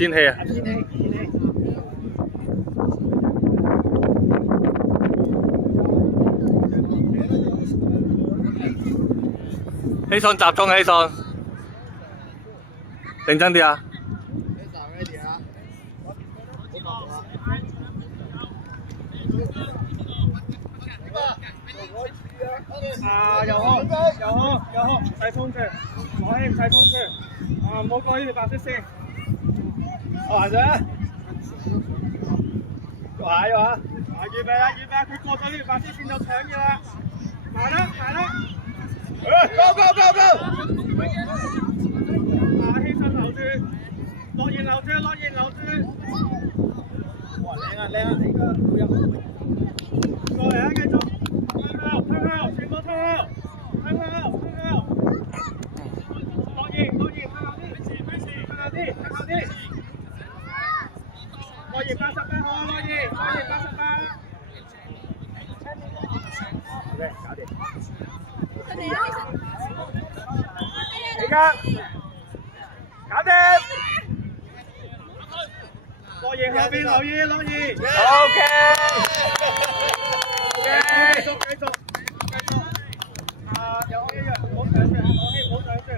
天氣啊！希信集中，希信，認真啲啊！右開，細衝出，攞起細衝出，唔好過呢條白色線。行上，喐下，預備啦，佢過咗呢條白色線就搶嘅啦，行啦，go！希信留住，落然留住，哇，靚啊，呢個好有。過嚟啊，繼續。向後，全部向後，落葉，向後啲，落葉88號，落葉88，好嘅，搞掂。而家搞掂，落葉後邊留意，OK，繼續。又開一樣，唔好搶住，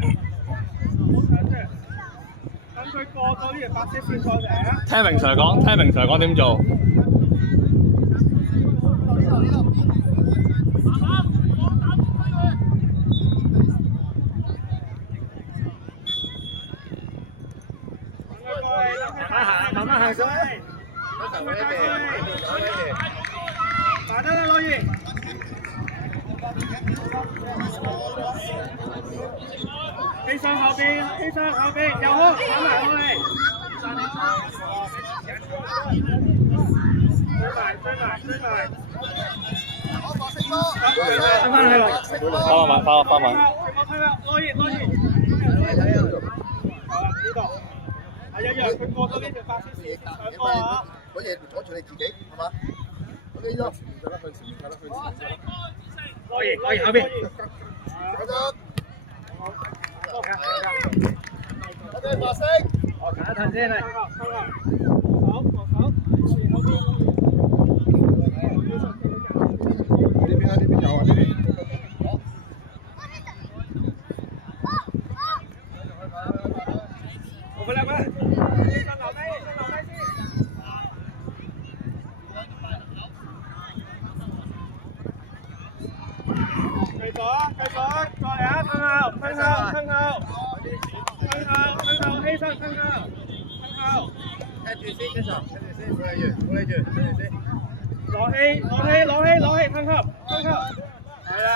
等佢過咗呢條白色線過嚟啊！聽明 Sir 講點做。慢慢行上去，慢得啦，老爺。起上後邊，右空，打埋過嚟。追埋。翻去啦。翻埋。攞熱。呢度。係一樣，佢過咗呢條白色線上波啊！嗰嘢阻住你自己，係嘛？OK咗，攞熱後邊。我哋白色。我揀一陣先嚟。呢邊有啊，呢邊。我回來。留低先。繼續，再嚟啊！向後，起身，向後。聽住先，跟住先，鼓勵住，跟住先。攞氣，向後。係啦。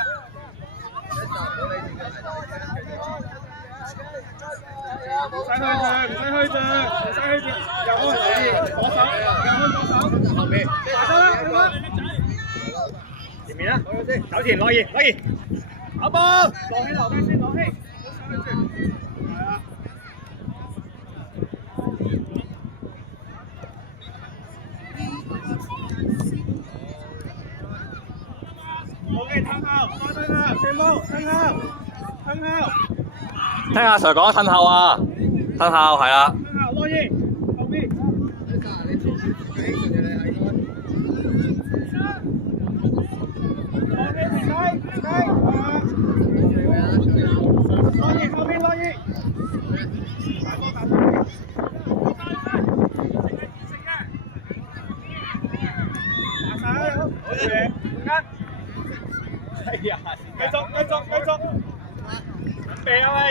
唔使虛住，右開留意，左手，後面，打得啦，前面啦，走前攞熱，跑波，落氣留低先，攞氣，唔好上去住，係啊。OK，褪後，再褪後，全部褪後。聽阿 Sir 講褪後啊，褪後係啦。褪後攞熱，後邊。繼續。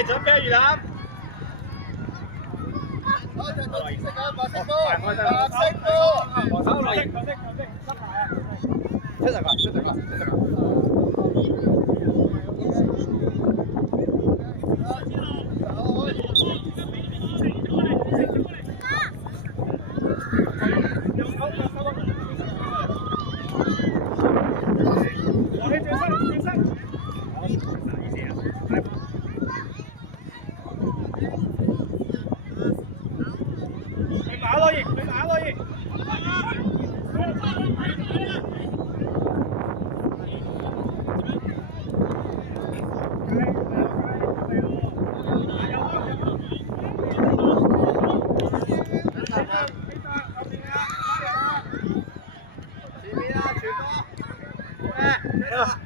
準備魚腩。啊！